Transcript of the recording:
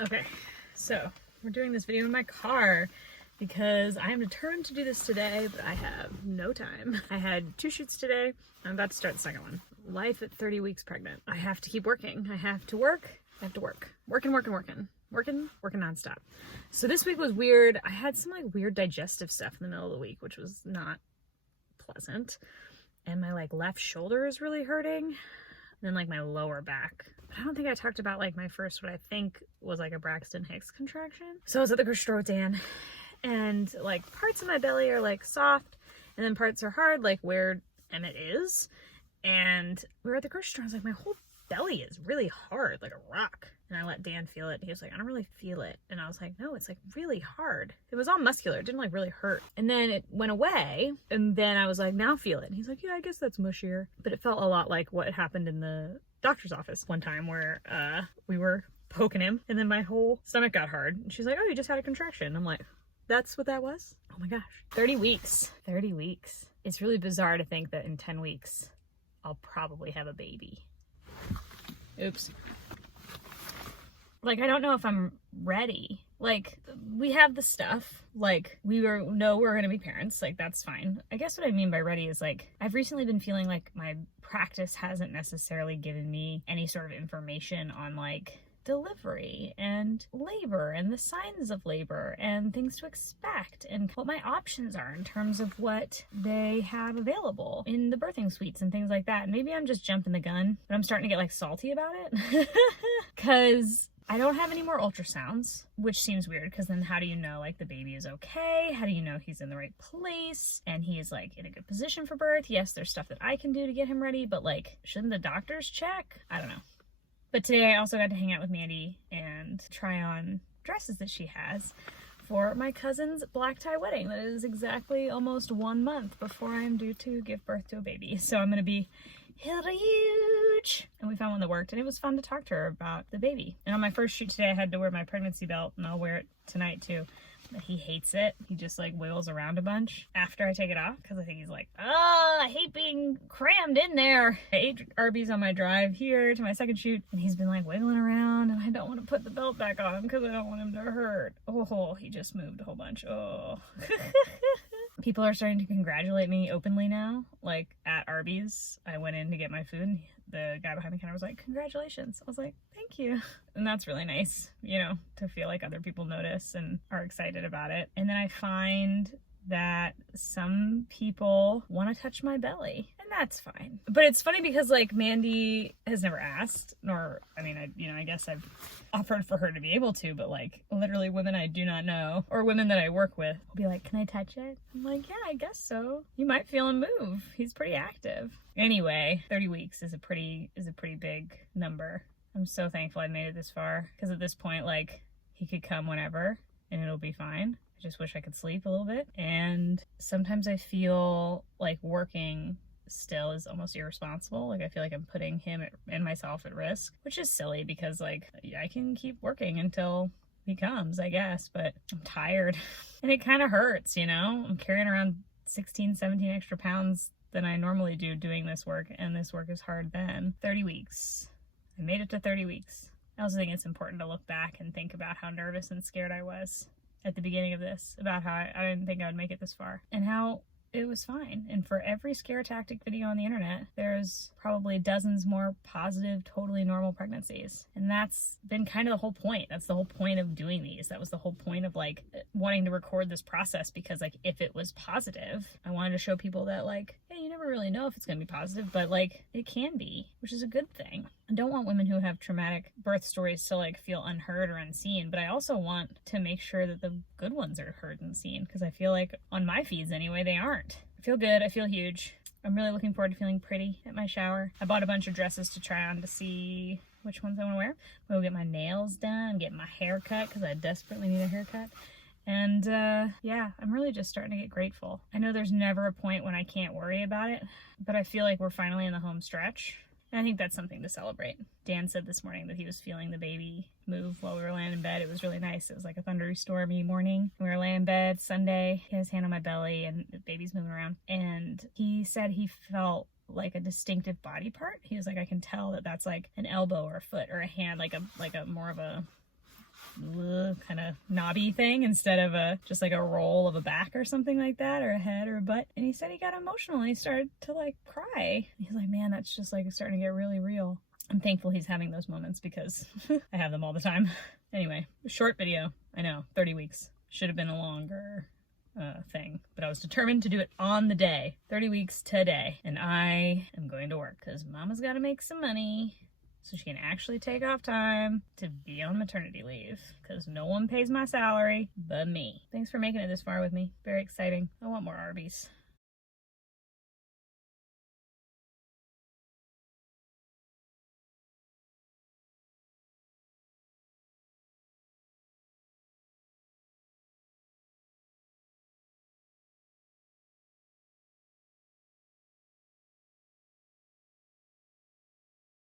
Okay, so we're doing this video in my car because I am determined to do this today, but I have no time. I had 2 shoots today. I'm about to start the second one. Life at 30 weeks pregnant. I have to keep working. I have to work. I have to work. Working nonstop. So this week was weird. I had some like weird digestive stuff in the middle of the week, which was not pleasant. And my like left shoulder is really hurting. And then like my lower back. I don't think I talked about like my first, what I think was like a Braxton Hicks contraction. So I was at the grocery store with Dan, and like parts of my belly are like soft and then parts are hard, like where Emmett is. And we were at the grocery store. I was like, my whole belly is really hard, like a rock. And I let Dan feel it. He was like, I don't really feel it. And I was like, no, it's like really hard. It was all muscular. It didn't like really hurt. And then it went away. And then I was like, now feel it. And he's like, yeah, I guess that's mushier. But it felt a lot like what happened in the doctor's office one time where we were poking him and then my whole stomach got hard. And she's like, oh, you just had a contraction. I'm like, that's what that was? Oh my gosh. 30 weeks. 30 weeks. It's really bizarre to think that in 10 weeks, I'll probably have a baby. Oops. Like, I don't know if I'm ready. Like, we have the stuff. Like, know we're gonna be parents. Like, that's fine. I guess what I mean by ready is, like, I've recently been feeling like my practice hasn't necessarily given me any sort of information on, like, delivery and labor and the signs of labor and things to expect and what my options are in terms of what they have available in the birthing suites and things like that. And maybe I'm just jumping the gun, but I'm starting to get like salty about it because I don't have any more ultrasounds, which seems weird because then how do you know like the baby is okay? How do you know he's in the right place and he is like in a good position for birth? Yes, there's stuff that I can do to get him ready, but like, shouldn't the doctors check? I don't know. But today I also got to hang out with Mandy and try on dresses that she has for my cousin's black tie wedding. That is exactly almost 1 month before I'm due to give birth to a baby. So I'm going to be huge. And we found one that worked, and it was fun to talk to her about the baby. And on my first shoot today, I had to wear my pregnancy belt, and I'll wear it tonight too. But he hates it. He just like wiggles around a bunch after I take it off because I think he's like, oh, I hate being crammed in there. I ate Arby's on my drive here to my second shoot, and he's been like wiggling around, and I don't want to put the belt back on him because I don't want him to hurt. Oh, he just moved a whole bunch. Oh. People are starting to congratulate me openly now. Like at Arby's, I went in to get my food. The guy behind the counter was like, congratulations. I was like, thank you. And that's really nice, you know, to feel like other people notice and are excited about it. And then I find that some people want to touch my belly, and that's fine. But it's funny because like Mandy has never asked, nor, I mean, I guess I've offered for her to be able to, but like literally women I do not know or women that I work with will be like, can I touch it? I'm like, yeah, I guess so. You might feel him move. He's pretty active. Anyway, 30 weeks is a pretty big number. I'm so thankful I made it this far because at this point, like he could come whenever and it'll be fine. I just wish I could sleep a little bit. And sometimes I feel like working still is almost irresponsible. Like I feel like I'm putting him and myself at risk, which is silly because like I can keep working until he comes, I guess, but I'm tired and it kind of hurts, you know? I'm carrying around 16, 17 extra pounds than I normally do doing this work, and this work is hard then. 30 weeks. I made it to 30 weeks. I also think it's important to look back and think about how nervous and scared I was at the beginning of this, about how I didn't think I would make it this far, and how it was fine. And for every scare tactic video on the internet, there's probably dozens more positive, totally normal pregnancies. And that's been kind of the whole point. That's the whole point of doing these. That was the whole point of like wanting to record this process, because like if it was positive, I wanted to show people that like, hey, you never really know if it's gonna be positive, but like it can be, which is a good thing. I don't want women who have traumatic birth stories to like feel unheard or unseen, but I also want to make sure that the good ones are heard and seen, because I feel like on my feeds anyway, they aren't. I feel good. I feel huge. I'm really looking forward to feeling pretty at my shower. I bought a bunch of dresses to try on to see which ones I want to wear. I'm gonna get my nails done, get my hair cut because I desperately need a haircut. And yeah, I'm really just starting to get grateful. I know there's never a point when I can't worry about it, but I feel like we're finally in the home stretch. And I think that's something to celebrate. Dan said this morning that he was feeling the baby move while we were laying in bed. It was really nice. It was like a thunderstormy morning. We were laying in bed Sunday. He had his hand on my belly and the baby's moving around. And he said he felt like a distinctive body part. He was like, I can tell that that's like an elbow or a foot or a hand, like a more of a a knobby thing instead of just like a roll of a back or something like that, or a head or a butt. And he said he got emotional and he started to like cry. He's like, man, that's just like starting to get really real. I'm thankful he's having those moments because I have them all the time. Anyway, short video. I know, 30 weeks. Should have been a longer thing, but I was determined to do it on the day. 30 weeks today. And I am going to work because mama's got to make some money so she can actually take off time to be on maternity leave because no one pays my salary but me. Thanks for making it this far with me. Very exciting. I want more Arby's.